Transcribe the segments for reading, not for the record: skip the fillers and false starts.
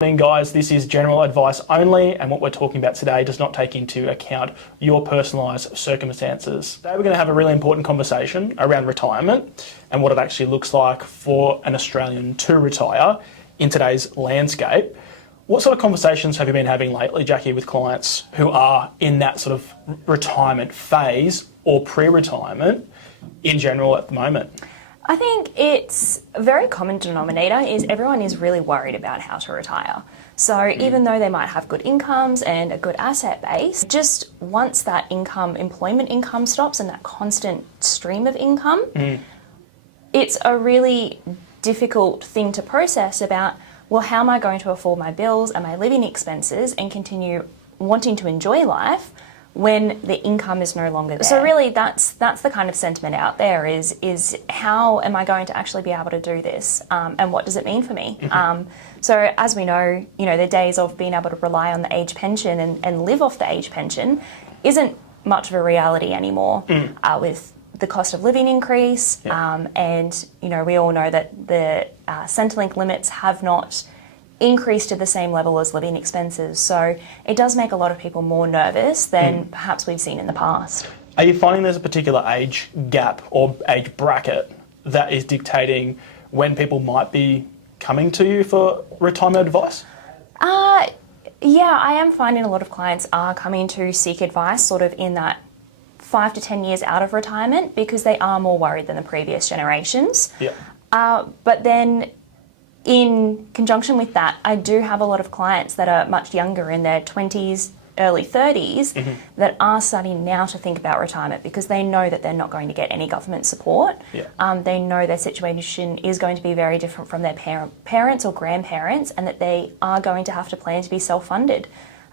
Guys, this is general advice only, and what we're talking about today does not take into account your personalised circumstances. Today we're going to have a really important conversation around retirement and what it actually looks like for an Australian to retire in today's landscape. What sort of conversations have you been having lately, Jackie, with clients who are in that sort of retirement phase or pre-retirement in general at the moment? I think it's a very common denominator is everyone is really worried about how to retire. So even though they might have good incomes and a good asset base, just once that employment income stops and that constant stream of income, it's a really difficult thing to process about, well, how am I going to afford my bills and my living expenses and continue wanting to enjoy life when the income is no longer there? So really that's the kind of sentiment out there is how am I going to actually be able to do this, and what does it mean for me? So as we know, the days of being able to rely on the age pension and live off the age pension isn't much of a reality anymore with the cost of living increase, and we all know that the Centrelink limits have not increased to the same level as living expenses. So it does make a lot of people more nervous than perhaps we've seen in the past. Are you finding there's a particular age gap or age bracket that is dictating when people might be coming to you for retirement advice? Yeah, I am finding a lot of clients are coming to seek advice sort of in that 5 to 10 years out of retirement because they are more worried than the previous generations. But then in conjunction with that, I do have a lot of clients that are much younger, in their 20s, early 30s, that are starting now to think about retirement because they know that they're not going to get any government support. They know their situation is going to be very different from their parents or grandparents, and that they are going to have to plan to be self-funded.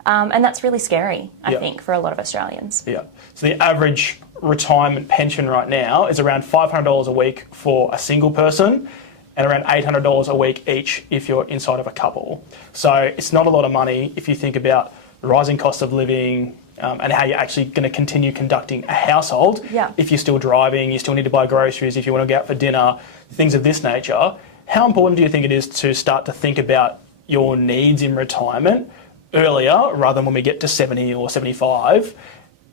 And that's really scary, I think, for a lot of Australians. So the average retirement pension right now is around $500 a week for a single person, and around $800 a week each if you're inside of a couple. So it's not a lot of money if you think about the rising cost of living and how you're actually going to continue conducting a household. If you're still driving, you still need to buy groceries, if you want to go out for dinner, things of this nature. How important do you think it is to start to think about your needs in retirement earlier rather than when we get to 70 or 75?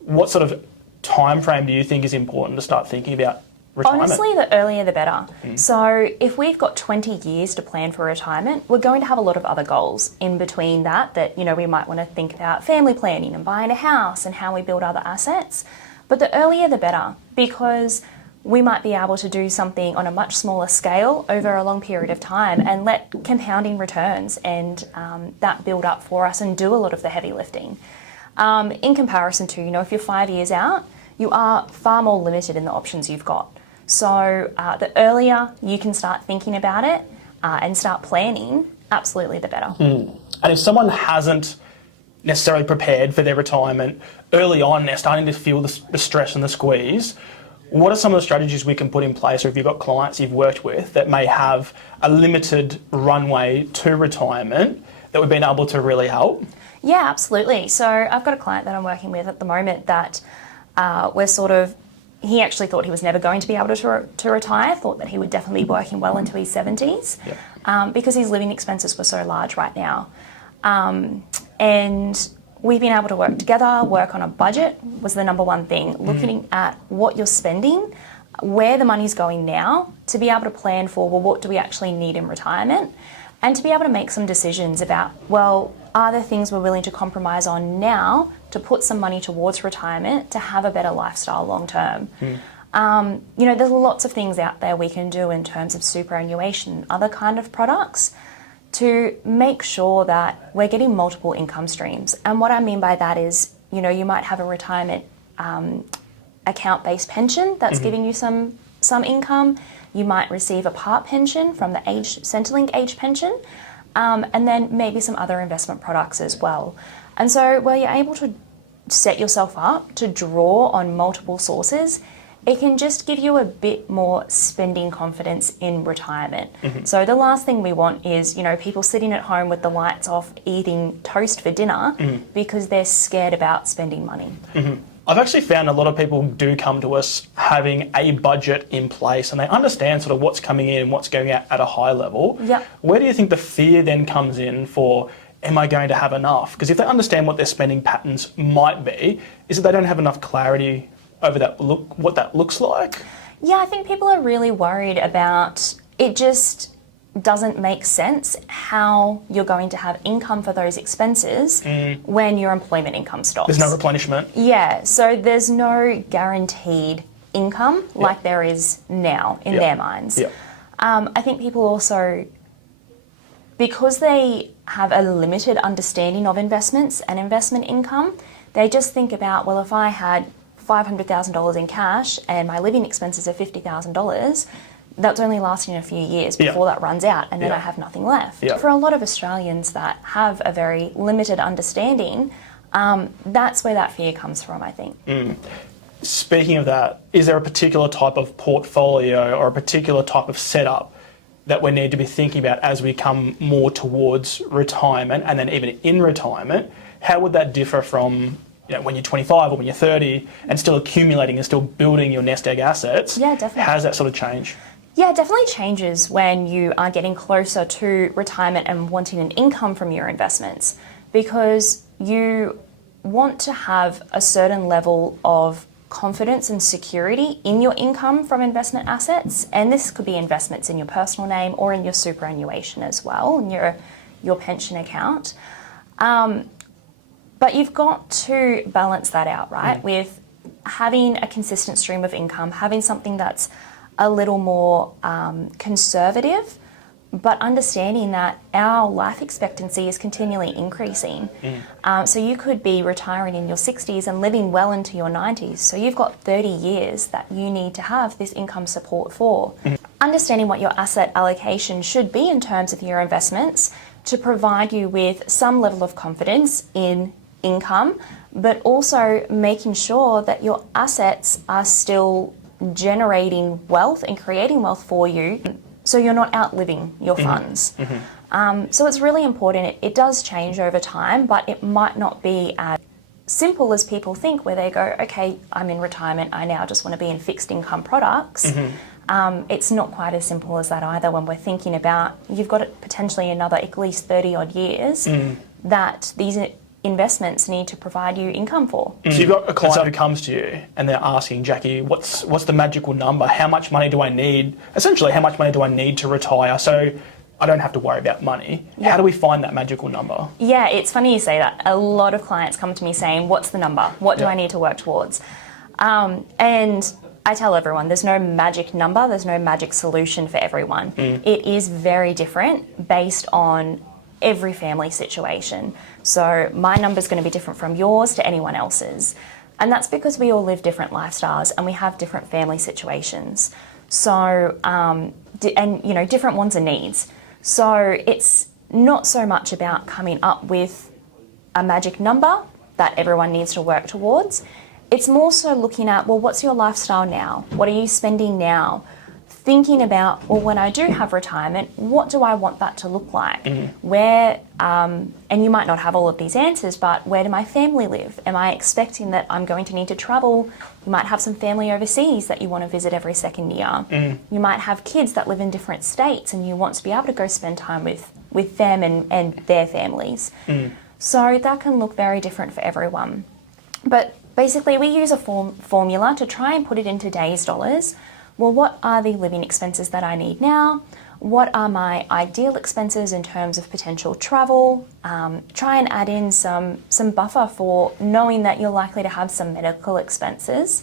What sort of time frame do you think is important to start thinking about retirement? Honestly, the earlier the better. So if we've got 20 years to plan for retirement, we're going to have a lot of other goals in between that we might want to think about family planning and buying a house and how we build other assets. But the earlier the better, because we might be able to do something on a much smaller scale over a long period of time and let compounding returns and that build up for us and do a lot of the heavy lifting. In comparison to, if you're 5 years out, you are far more limited in the options you've got. So the earlier you can start thinking about it and start planning, absolutely the better. And if someone hasn't necessarily prepared for their retirement early on, they're starting to feel the stress and the squeeze, what are some of the strategies we can put in place, or if you've got clients you've worked with that may have a limited runway to retirement that we've been able to really help? Yeah, absolutely. So I've got a client that I'm working with at the moment that he actually thought he was never going to be able to retire, thought that he would definitely be working well into his 70s because his living expenses were so large right now. And we've been able to work together, work on a budget was the number one thing, looking at what you're spending, where the money's going now, to be able to plan for, well, what do we actually need in retirement? And to be able to make some decisions about, well, are there things we're willing to compromise on now to put some money towards retirement to have a better lifestyle long term? There's lots of things out there we can do in terms of superannuation, other kind of products, to make sure that we're getting multiple income streams. And what I mean by that is, you might have a retirement account-based pension that's giving you some income. You might receive a part pension from the Centrelink age pension, and then maybe some other investment products as well. And so where you're able to set yourself up to draw on multiple sources, it can just give you a bit more spending confidence in retirement. So the last thing we want is, people sitting at home with the lights off eating toast for dinner because they're scared about spending money. I've actually found a lot of people do come to us having a budget in place and they understand sort of what's coming in and what's going out at a high level. Yep. Where do you think the fear then comes in for, am I going to have enough? Because if they understand what their spending patterns might be, is it they don't have enough clarity over what that looks like? Yeah, I think people are really worried about it. Just doesn't make sense how you're going to have income for those expenses when your employment income stops. There's no replenishment. Yeah, so there's no guaranteed income like there is now in their minds. Yep. I think people also, because they have a limited understanding of investments and investment income, they just think about, well, if I had $500,000 in cash and my living expenses are $50,000, that's only lasting a few years before that runs out and then I have nothing left. For a lot of Australians that have a very limited understanding, that's where that fear comes from, I think. Speaking of that, is there a particular type of portfolio or a particular type of setup that we need to be thinking about as we come more towards retirement, and then even in retirement? How would that differ from when you're 25 or when you're 30 and still accumulating and still building your nest egg assets? Yeah, definitely. How does that sort of change? Yeah, it definitely changes when you are getting closer to retirement and wanting an income from your investments, because you want to have a certain level of confidence and security in your income from investment assets. And this could be investments in your personal name or in your superannuation as well, in your pension account. But you've got to balance that out, right? With having a consistent stream of income, having something that's a little more conservative, but understanding that our life expectancy is continually increasing. So you could be retiring in your 60s and living well into your 90s. So you've got 30 years that you need to have this income support for. Understanding what your asset allocation should be in terms of your investments to provide you with some level of confidence in income, but also making sure that your assets are still generating wealth and creating wealth for you, so you're not outliving your funds. So it's really important. It does change over time, but it might not be as simple as people think, where they go, okay, I'm in retirement, I now just want to be in fixed income products. It's not quite as simple as that either, when we're thinking about you've got potentially another at least 30 odd years that these investments need to provide you income for. So you've got a client who comes to you and they're asking, Jackie, what's the magical number? How much money do I need? Essentially, how much money do I need to retire so I don't have to worry about money? How do we find that magical number? Yeah, it's funny you say that. A lot of clients come to me saying, what's the number? What do I need to work towards? And I tell everyone, there's no magic number, there's no magic solution for everyone. It is very different based on every family situation. So my number is going to be different from yours to anyone else's. And that's because we all live different lifestyles and we have different family situations. So, different wants and needs. So it's not so much about coming up with a magic number that everyone needs to work towards. It's more so looking at, well, what's your lifestyle now? What are you spending now? Thinking about, well, when I do have retirement, what do I want that to look like? Where, and you might not have all of these answers, but where do my family live? Am I expecting that I'm going to need to travel? You might have some family overseas that you want to visit every second year. You might have kids that live in different states and you want to be able to go spend time with them and their families. So that can look very different for everyone. But basically, we use a formula to try and put it into today's dollars. Well, what are the living expenses that I need now? What are my ideal expenses in terms of potential travel? Try and add in some buffer for knowing that you're likely to have some medical expenses.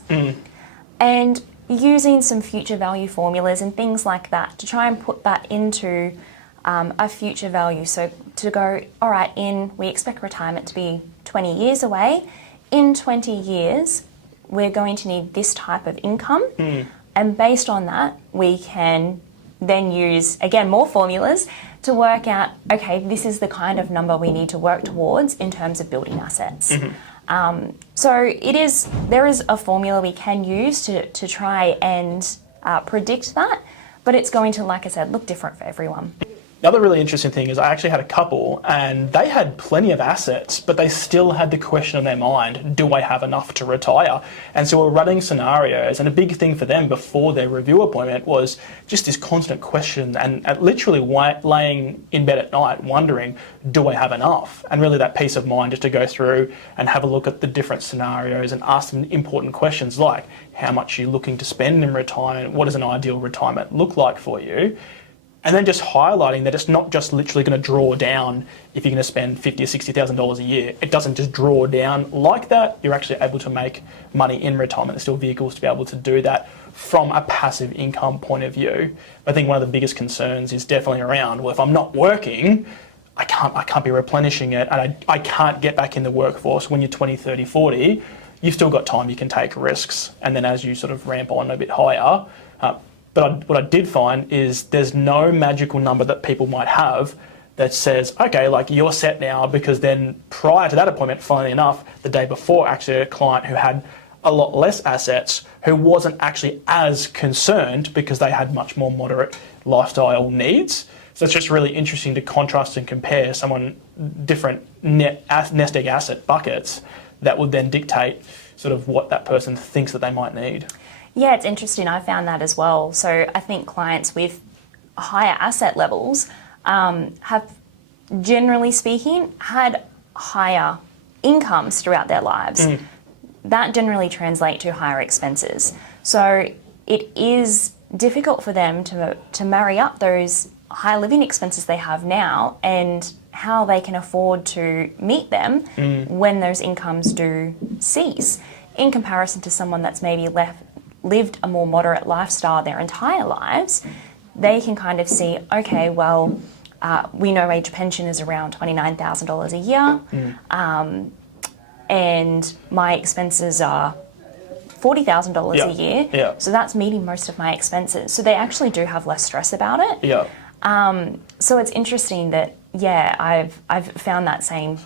And using some future value formulas and things like that to try and put that into a future value. So to go, all right, we expect retirement to be 20 years away. In 20 years, we're going to need this type of income. And based on that, we can then use, again, more formulas to work out, okay, this is the kind of number we need to work towards in terms of building assets. So there is a formula we can use to try and predict that, but it's going to, like I said, look different for everyone. The other really interesting thing is I actually had a couple and they had plenty of assets, but they still had the question in their mind, do I have enough to retire? And so we're running scenarios, and a big thing for them before their review appointment was just this constant question and literally laying in bed at night wondering, do I have enough? And really that peace of mind just to go through and have a look at the different scenarios and ask them important questions like, how much are you looking to spend in retirement? What does an ideal retirement look like for you? And then just highlighting that it's not just literally going to draw down if you're going to spend $50,000 or $60,000 a year. It doesn't just draw down like that. You're actually able to make money in retirement. There's still vehicles to be able to do that from a passive income point of view. I think one of the biggest concerns is definitely around, well, if I'm not working, I can't be replenishing it, and I can't get back in the workforce. When you're 20, 30, 40, you've still got time, you can take risks. And then as you sort of ramp on a bit higher, but what I did find is there's no magical number that people might have that says, okay, like you're set now, because then prior to that appointment, funnily enough, the day before, actually a client who had a lot less assets, who wasn't actually as concerned because they had much more moderate lifestyle needs. So it's just really interesting to contrast and compare different nest egg asset buckets that would then dictate sort of what that person thinks that they might need. Yeah, it's interesting. I found that as well. So I think clients with higher asset levels have, generally speaking, had higher incomes throughout their lives. That generally translates to higher expenses. So it is difficult for them to marry up those high living expenses they have now and how they can afford to meet them when those incomes do cease, in comparison to someone that's maybe lived a more moderate lifestyle their entire lives. They can kind of see, okay, well, we know age pension is around $29,000 a year, and my expenses are $40,000 a year. Yeah. So that's meeting most of my expenses. So they actually do have less stress about it. Yeah. So it's interesting that, yeah, I've found that same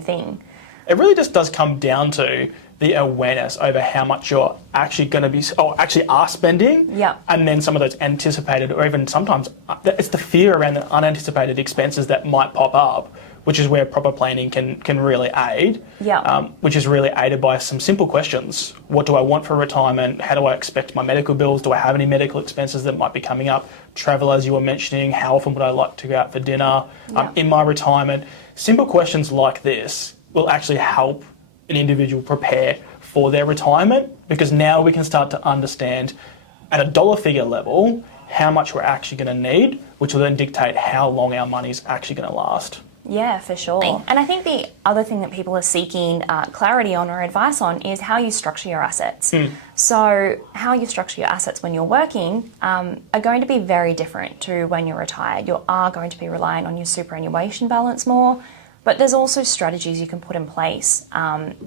thing. It really just does come down to the awareness over how much you're actually going to be, or actually are spending. Yeah. And then some of those anticipated, or even sometimes it's the fear around the unanticipated expenses that might pop up, which is where proper planning can really aid. Yeah. Which is really aided by some simple questions. What do I want for retirement? How do I expect my medical bills? Do I have any medical expenses that might be coming up? Travel, as you were mentioning, how often would I like to go out for dinner in my retirement? Simple questions like this will actually help an individual prepare for their retirement, because now we can start to understand at a dollar figure level how much we're actually going to need, which will then dictate how long our money's actually going to last. Yeah, for sure. And I think the other thing that people are seeking clarity on or advice on is how you structure your assets. So how you structure your assets when you're working are going to be very different to when you're retired. You are going to be relying on your superannuation balance more, but there's also strategies you can put in place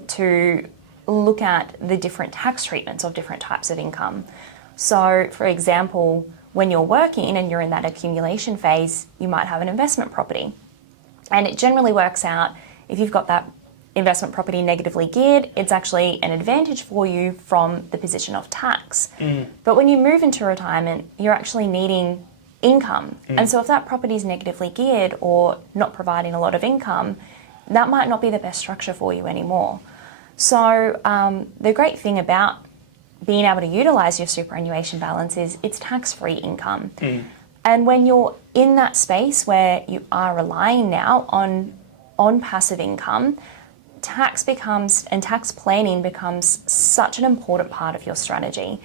to look at the different tax treatments of different types of income. So, for example, when you're working and you're in that accumulation phase, you might have an investment property. And it generally works out, if you've got that investment property negatively geared, it's actually an advantage for you from the position of tax. But when you move into retirement, you're actually needing income. And so if that property is negatively geared or not providing a lot of income, that might not be the best structure for you anymore. So the great thing about being able to utilise your superannuation balance is it's tax-free income. And when you're in that space where you are relying now on passive income, tax planning becomes such an important part of your strategy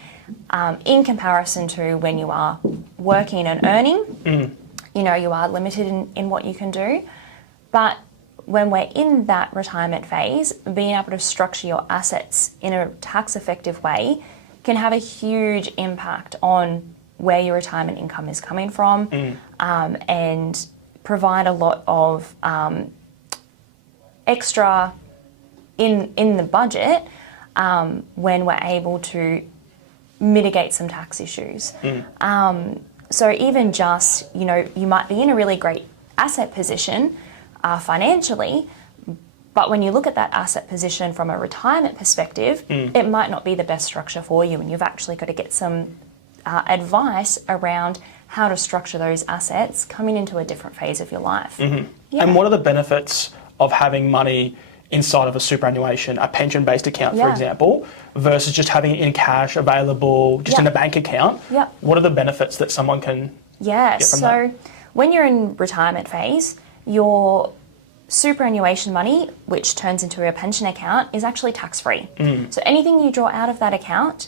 in comparison to when you are working and earning. You know, you are limited in what you can do. But when we're in that retirement phase, being able to structure your assets in a tax-effective way can have a huge impact on where your retirement income is coming from, and provide a lot of extra in the budget when we're able to mitigate some tax issues. So even just, you know, you might be in a really great asset position financially, but when you look at that asset position from a retirement perspective, it might not be the best structure for you, and you've actually got to get some advice around how to structure those assets coming into a different phase of your life. Yeah. And what are the benefits of having money inside of a superannuation, a pension-based account, for example, versus just having it in cash available just in a bank account? Yeah. What are the benefits that someone can get from that? When you're in retirement phase, your superannuation money, which turns into a pension account, is actually tax-free. So anything you draw out of that account,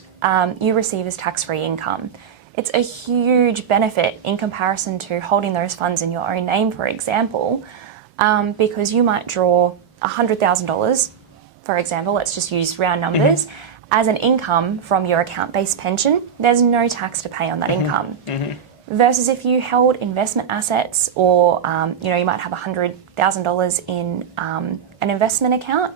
you receive as tax-free income. It's a huge benefit in comparison to holding those funds in your own name, for example, because you might draw $100,000, for example, let's just use round numbers, as an income from your account-based pension. There's no tax to pay on that income. Versus if you held investment assets, or you might have $100,000 in an investment account.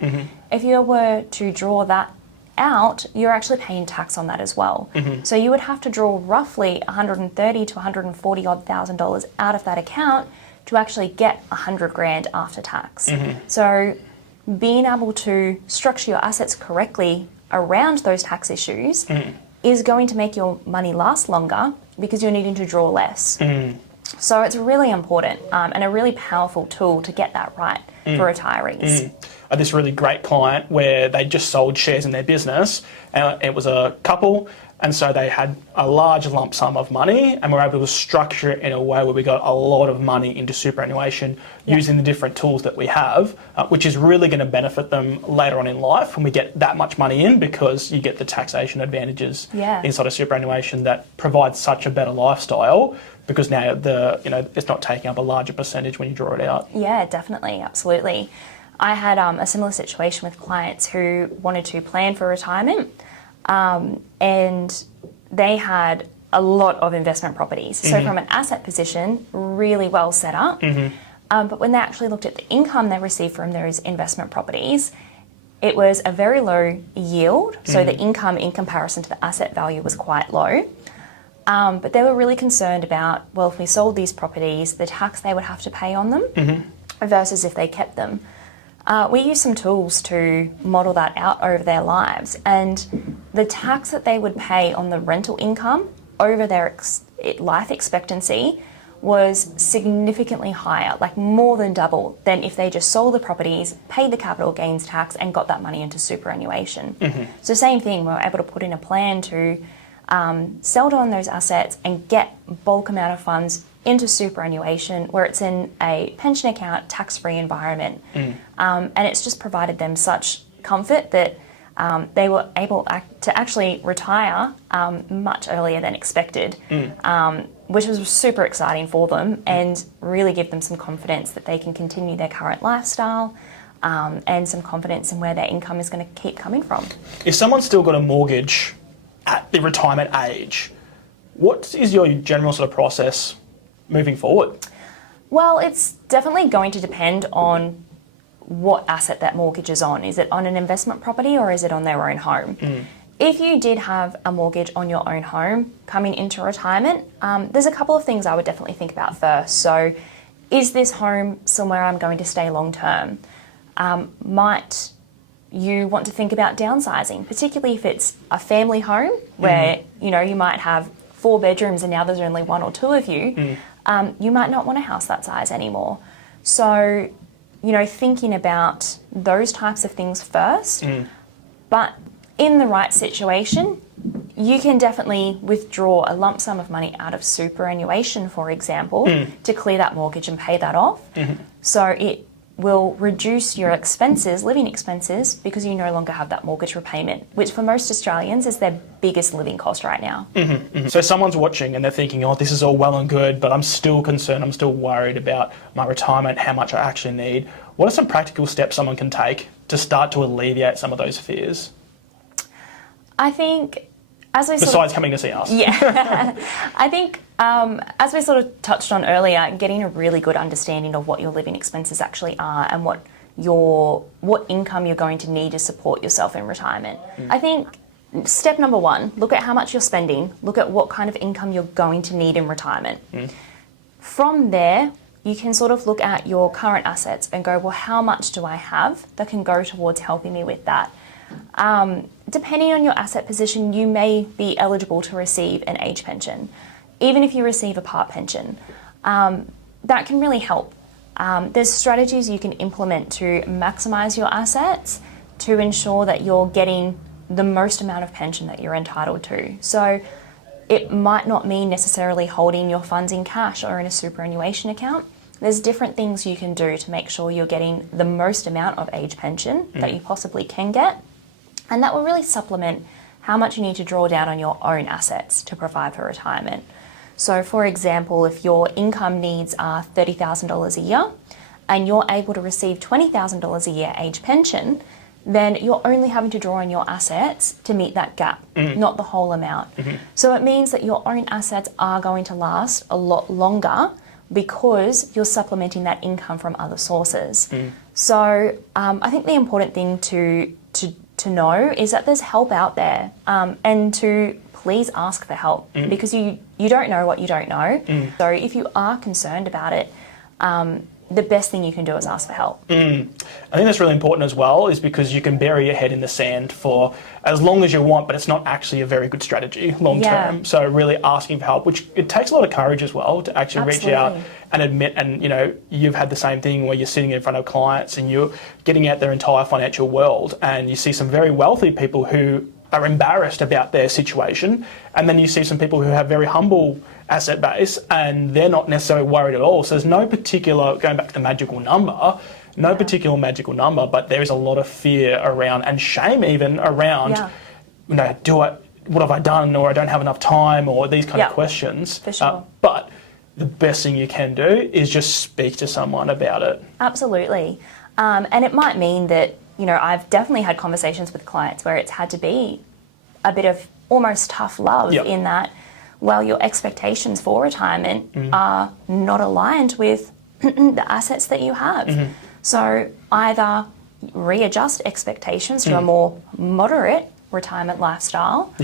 If you were to draw that out, you're actually paying tax on that as well. So you would have to draw roughly $130,000 to $140,000 out of that account to actually get $100,000 after tax. So being able to structure your assets correctly around those tax issues is going to make your money last longer because you're needing to draw less. So it's really important and a really powerful tool to get that right for retirees. I had this really great client where they just sold shares in their business, and it was a couple, and so they had a large lump sum of money, and were able to structure it in a way where we got a lot of money into superannuation using the different tools that we have, which is really going to benefit them later on in life when we get that much money in, because you get the taxation advantages inside of superannuation that provides such a better lifestyle, because now it's not taking up a larger percentage when you draw it out. Yeah, definitely, absolutely. I had a similar situation with clients who wanted to plan for retirement, and they had a lot of investment properties. So from an asset position, really well set up. But when they actually looked at the income they received from those investment properties, it was a very low yield. So the income in comparison to the asset value was quite low. But they were really concerned about, well, if we sold these properties, the tax they would have to pay on them versus if they kept them. We used some tools to model that out over their lives, and the tax that they would pay on the rental income over their life expectancy was significantly higher, like more than double than if they just sold the properties, paid the capital gains tax and got that money into superannuation. So same thing, we were able to put in a plan to sell down those assets and get bulk amount of funds into superannuation, where it's in a pension account, tax-free environment. And it's just provided them such comfort that they were able to actually retire much earlier than expected, which was super exciting for them and really give them some confidence that they can continue their current lifestyle and some confidence in where their income is going to keep coming from. If someone's still got a mortgage at the retirement age, what is your general sort of process moving forward? Well, it's definitely going to depend on what asset that mortgage is on. Is it on an investment property or is it on their own home? If you did have a mortgage on your own home coming into retirement, there's a couple of things I would definitely think about first. So, is this home somewhere I'm going to stay long term? Might you want to think about downsizing, particularly if it's a family home where you might have 4 bedrooms and now there's only 1 or 2 of you. You might not want a house that size anymore. So, thinking about those types of things first, but in the right situation, you can definitely withdraw a lump sum of money out of superannuation, for example, to clear that mortgage and pay that off. So it will reduce your expenses, living expenses, because you no longer have that mortgage repayment, which for most Australians is their biggest living cost right now. So someone's watching and they're thinking, oh, this is all well and good, but I'm still concerned, I'm still worried about my retirement, how much I actually need. What are some practical steps someone can take to start to alleviate some of those fears? I think, besides coming to see us. Yeah. I think, as we sort of touched on earlier, getting a really good understanding of what your living expenses actually are and what income you're going to need to support yourself in retirement. I think step number 1, look at how much you're spending, look at what kind of income you're going to need in retirement. From there, you can sort of look at your current assets and go, well, how much do I have that can go towards helping me with that? Depending on your asset position, you may be eligible to receive an age pension. even if you receive a part pension, that can really help. There's strategies you can implement to maximise your assets to ensure that you're getting the most amount of pension that you're entitled to. So it might not mean necessarily holding your funds in cash or in a superannuation account. There's different things you can do to make sure you're getting the most amount of age pension that you possibly can get. And that will really supplement how much you need to draw down on your own assets to provide for retirement. So for example, if your income needs are $30,000 a year and you're able to receive $20,000 a year age pension, then you're only having to draw on your assets to meet that gap, not the whole amount. So it means that your own assets are going to last a lot longer because you're supplementing that income from other sources. So I think the important thing to know is that there's help out there, and to please ask for help because you don't know what you don't know. So if you are concerned about it, the best thing you can do is ask for help. I think that's really important as well, is because you can bury your head in the sand for as long as you want, but it's not actually a very good strategy long term. So really asking for help, which it takes a lot of courage as well to actually reach out and admit, and you've had the same thing where you're sitting in front of clients and you're getting out their entire financial world and you see some very wealthy people who are embarrassed about their situation, and then you see some people who have very humble asset base and they're not necessarily worried at all. So there's no particular, going back to the magical number, particular magical number, but there is a lot of fear around and shame even around, what have I done, or I don't have enough time, or these kind of questions. For sure. But the best thing you can do is just speak to someone about it. Absolutely. And it might mean that, I've definitely had conversations with clients where it's had to be a bit of almost tough love in that, well, your expectations for retirement are not aligned with the assets that you have. So either readjust expectations to a more moderate retirement lifestyle,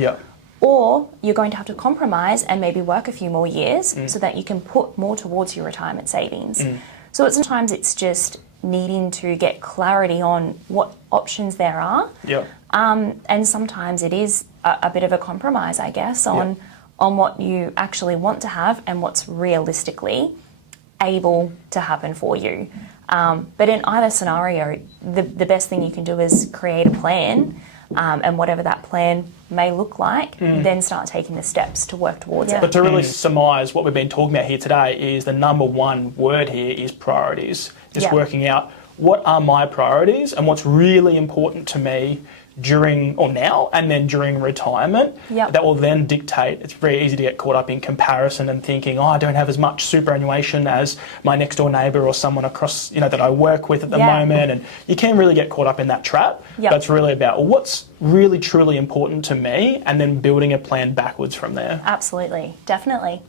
or you're going to have to compromise and maybe work a few more years so that you can put more towards your retirement savings. So sometimes it's just needing to get clarity on what options there are. And sometimes it is a bit of a compromise, I guess, on what you actually want to have and what's realistically able to happen for you. But in either scenario, the best thing you can do is create a plan, and whatever that plan may look like, then start taking the steps to work towards it. But to really surmise what we've been talking about here today is the number one word here is priorities. Just working out what are my priorities and what's really important to me during or now and then during retirement. That will then dictate. It's very easy to get caught up in comparison and thinking, I don't have as much superannuation as my next door neighbour or someone across, that I work with at the moment, and you can really get caught up in that trap. But it's really about what's really truly important to me and then building a plan backwards from there. Absolutely, definitely.